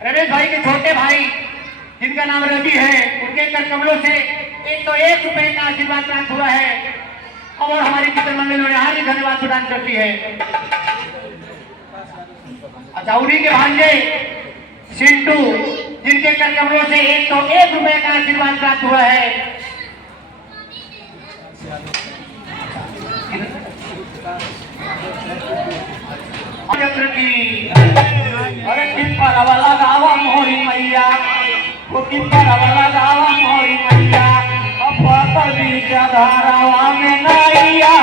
रमेश भाई के छोटे भाई जिनका नाम रवि है, उनके कर कमलों से 101 रुपए का आशीर्वाद प्राप्त हुआ है और हमारी चित्र मंडल ने हार्दिक धन्यवाद प्रदान करती है। अचौरी के भांजे सिंटू जिनके कर कमलों से 101 रुपए का आशीर्वाद प्राप्त हुआ है। की अरे पिंपरा वाला गावा मोरी मैया, वो पिंपरा वाला गावा मोरी मैया, अब पतर बीच धारावा में नैया।